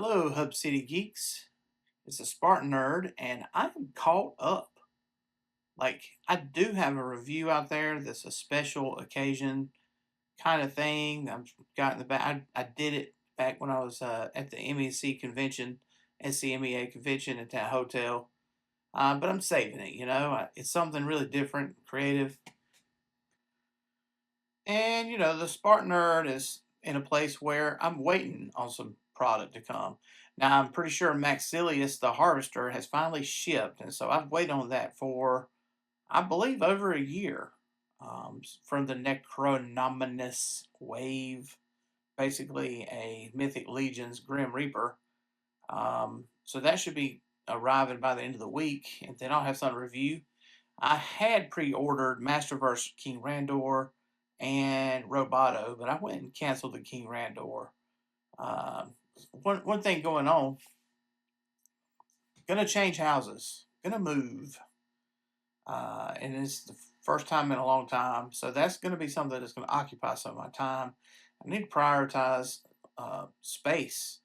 Hello, Hub City Geeks. It's a Spartan Nerd, and I'm caught up. I do have a review out there that's a special occasion kind of thing. I've got in the back. I did it back when I was at the MEC convention, SCMEA convention at that hotel. But I'm saving it, It's something really different, creative. And, the Spartan Nerd is in a place where I'm waiting on some product to come. Now, I'm pretty sure Maxilius the Harvester has finally shipped. And so I've waited on that for, I believe, over a year from the Necronominous Wave, basically a Mythic Legion's Grim Reaper. So that should be arriving by the end of the week. And then I'll have some review. I had pre-ordered Masterverse King Randor and Roboto, but I went and canceled the King Randor. One thing going on, gonna change houses, gonna move, and it's the first time in a long time, so that's gonna be something that's gonna occupy some of my time. I need to prioritize space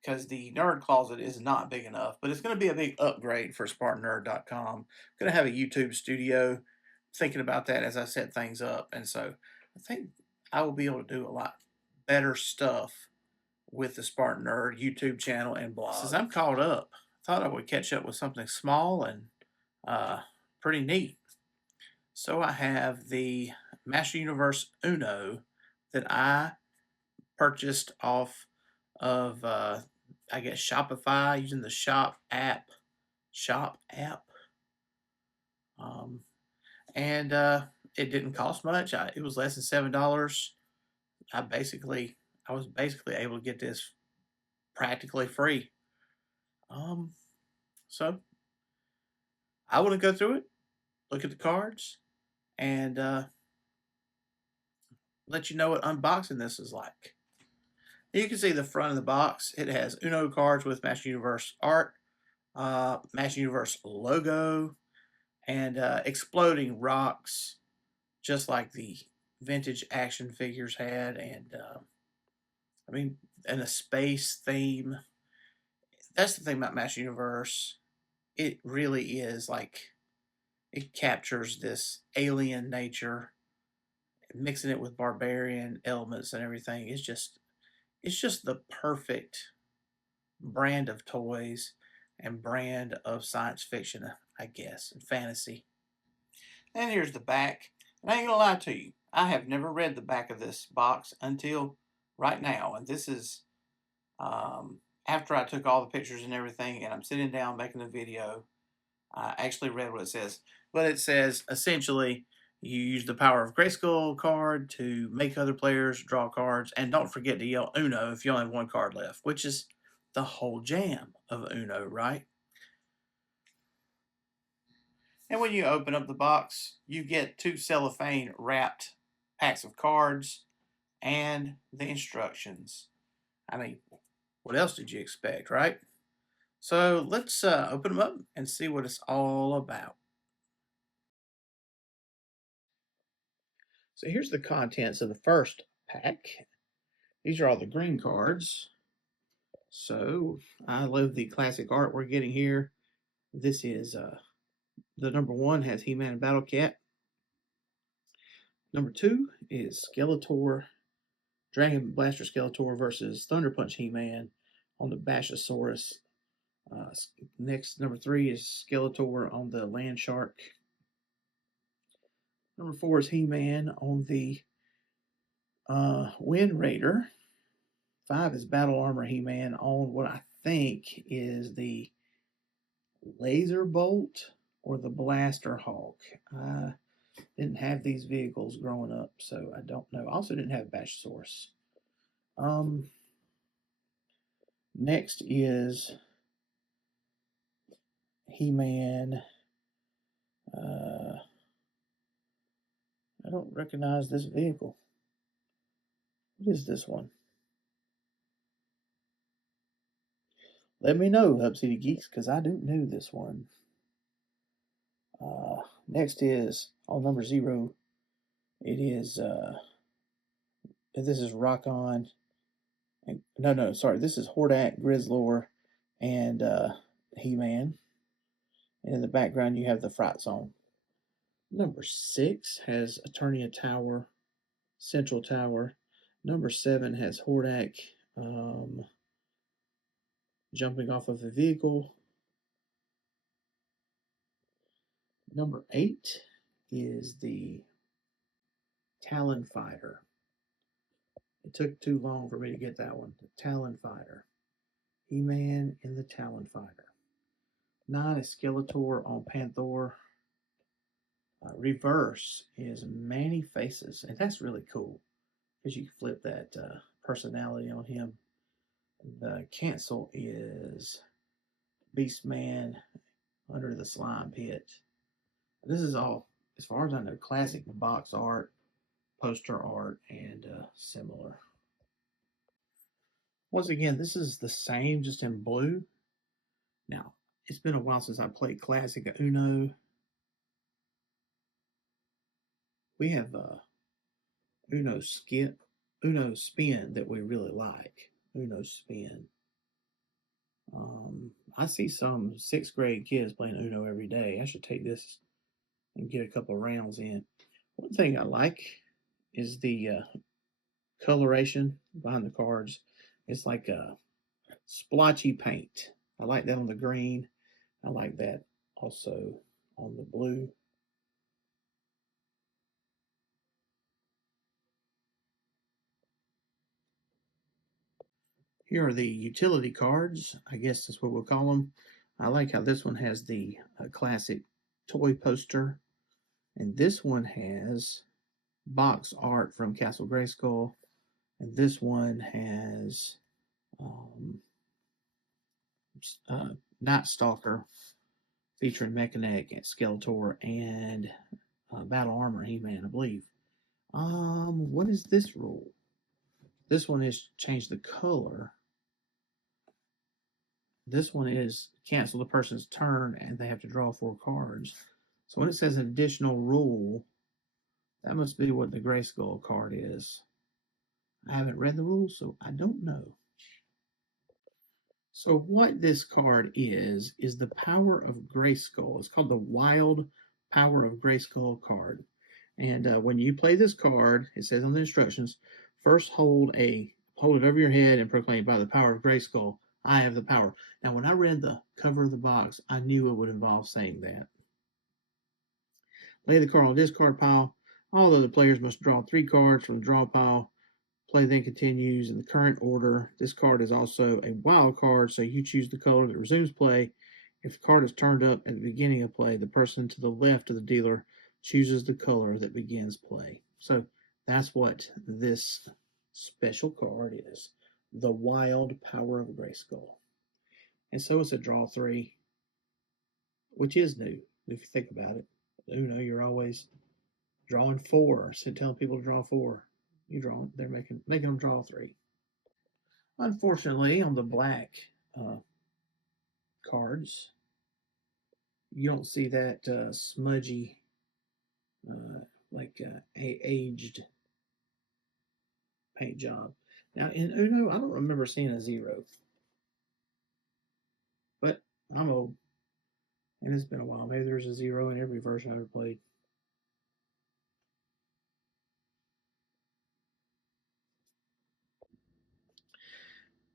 because the nerd closet is not big enough, but it's going to be a big upgrade for SpartanNerd.com. Going to have a YouTube studio. Thinking about that as I set things up, and so I think I will be able to do a lot better stuff with the Spartan Nerd YouTube channel and blog. Since I'm caught up, I thought I would catch up with something small and pretty neat. So I have the Master Universe Uno that I purchased off of I guess Shopify using the Shop app. And it didn't cost much. It was less than $7. I was basically able to get this practically free. So I want to go through it, look at the cards, and let you know what unboxing this is like. You can see the front of the box. It has Uno cards with Master Universe art, Master Universe logo, and exploding rocks, just like the vintage action figures had, and and a space theme. That's the thing about Master Universe. It really is it captures this alien nature, mixing it with barbarian elements and everything. It's just the perfect brand of toys and brand of science fiction, I guess, and fantasy. And here's the back. And I ain't gonna lie to you, I have never read the back of this box until right now. And this is after I took all the pictures and everything, and I'm sitting down making the video. I actually read what it says. But it says essentially you use the power of Grayskull card to make other players draw cards, and don't forget to yell Uno if you only have one card left, which is the whole jam of Uno, right? And when you open up the box, you get 2 cellophane wrapped packs of cards and the instructions. I mean, what else did you expect, right? So let's open them up and see what it's all about. So here's the contents of the first pack. These are all the green cards. So I love the classic art we're getting here. This is the number 1 has He-Man and Battle Cat. Number 2 is Skeletor, Dragon Blaster Skeletor versus Thunder Punch He-Man on the Bashosaurus. Next, number 3 is Skeletor on the Land Shark. Number 4 is He-Man on the Wind Raider. 5 is Battle Armor He-Man on what I think is the Laser Bolt or the Blaster Hawk. I didn't have these vehicles growing up, so I don't know. I also didn't have Bashosaurus. Next is He-Man. I don't recognize this vehicle. What is this one? Let me know, Hub City Geeks, because I don't know this one. Next is on number 0. It is this is Rock On And, no, sorry. This is Hordak, Grizzlor, and He-Man. And in the background, you have the Fright Zone. Number 6 has Eternia Tower, Central Tower. Number 7 has Hordak jumping off of a vehicle. Number 8 is the Talon Fighter. It took too long for me to get that one. The Talon Fighter. He-Man and the Talon Fighter. 9 is Skeletor on Panther. Reverse is Manny Faces, and that's really cool because you can flip that personality on him. The cancel is Beastman under the slime pit. This is all, as far as I know, classic box art, poster art, and similar. Once again, this is the same, just in blue. Now, it's been a while since I played classic Uno. We have Uno Spin that we really like. Uno Spin. I see some 6th grade kids playing Uno every day. I should take this and get a couple rounds in. One thing I like is the coloration behind the cards. It's like a splotchy paint. I like that on the green. I like that also on the blue. Here are the utility cards. I guess that's what we'll call them. I like how this one has the classic toy poster. And this one has box art from Castle Grayskull. And this one has Night Stalker featuring Mechanic and Skeletor and Battle Armor He-Man, I believe. What is this rule? This one is change the color. This one is cancel the person's turn and they have to draw 4 cards. So when it says an additional rule, that must be what the Grayskull card is. I haven't read the rules, so I don't know. So what this card is the Power of Grayskull. It's called the Wild Power of Grayskull card. And when you play this card, it says on the instructions, first hold it over your head and proclaim, by the power of Grayskull, I have the power. Now, when I read the cover of the box, I knew it would involve saying that. Lay the card on the discard pile. All other players must draw 3 cards from the draw pile. Play then continues in the current order. This card is also a wild card, so you choose the color that resumes play. If the card is turned up at the beginning of play, the person to the left of the dealer chooses the color that begins play. So that's what this special card is. The Wild Power of Grayskull. And so it's a draw 3, which is new, if you think about it. You're always drawing 4. So telling people to draw 4. You draw, they're making them draw 3. Unfortunately, on the black cards, you don't see that smudgy, aged paint job. Now in Uno, I don't remember seeing a 0, but I'm old, and it's been a while. Maybe there's a 0 in every version I ever played.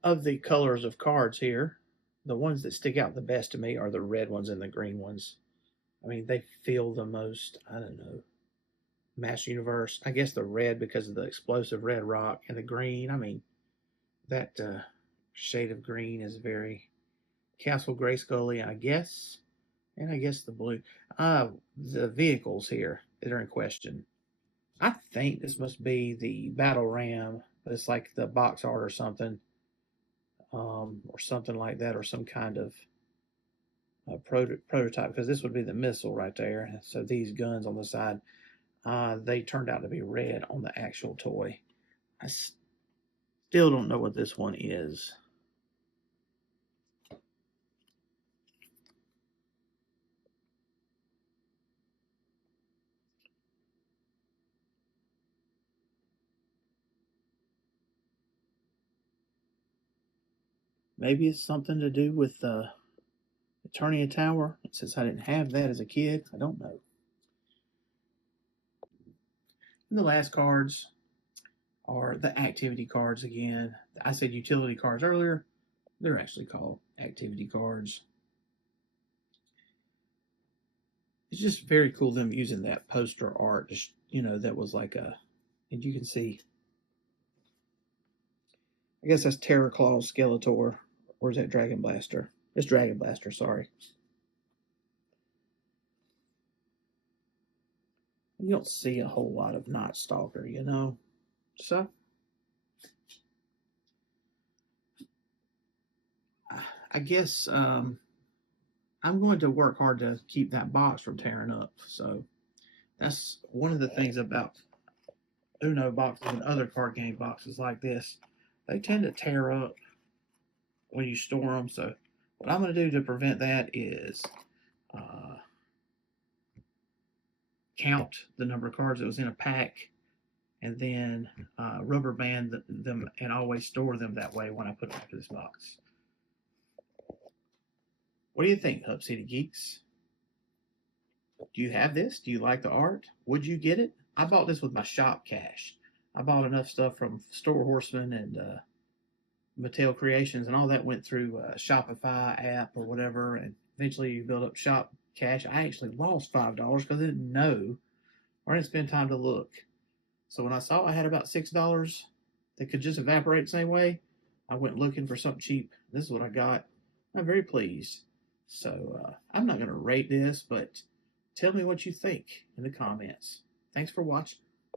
Of the colors of cards here, the ones that stick out the best to me are the red ones and the green ones. I mean, they feel the most, I don't know, Master Universe. I guess the red because of the explosive red rock, and the green, I mean, that shade of green is very Castle Grayskull, I guess. And I guess the blue. The vehicles here that are in question. I think this must be the Battle Ram, but it's like the box art or something. Or something like that, or some kind of prototype, because this would be the missile right there. So these guns on the side, they turned out to be red on the actual toy. I still don't know what this one is. Maybe it's something to do with Eternia Tower. Since I didn't have that as a kid, I don't know. And the last cards are the activity cards again. I said utility cards earlier. They're actually called activity cards. It's just very cool them using that poster art. That was like and you can see. I guess that's Terror Claw Skeletor. Or is that Dragon Blaster? It's Dragon Blaster, sorry. You don't see a whole lot of Night Stalker, So, I guess I'm going to work hard to keep that box from tearing up. So, that's one of the things about Uno boxes and other card game boxes like this. They tend to tear up when you store them. So, what I'm going to do to prevent that is count the number of cards that was in a pack, and then rubber band them and always store them that way when I put them into this box. What do you think, Hub City Geeks? Do you have this? Do you like the art? Would you get it? I bought this with my shop cash. I bought enough stuff from Store Horseman and Mattel Creations, and all that went through Shopify app or whatever, and eventually you build up shop cash. I actually lost $5 because I didn't know or I didn't spend time to look. So when I saw I had about $6 that could just evaporate the same way, I went looking for something cheap. This is what I got. I'm very pleased. So I'm not going to rate this, but tell me what you think in the comments. Thanks for watching.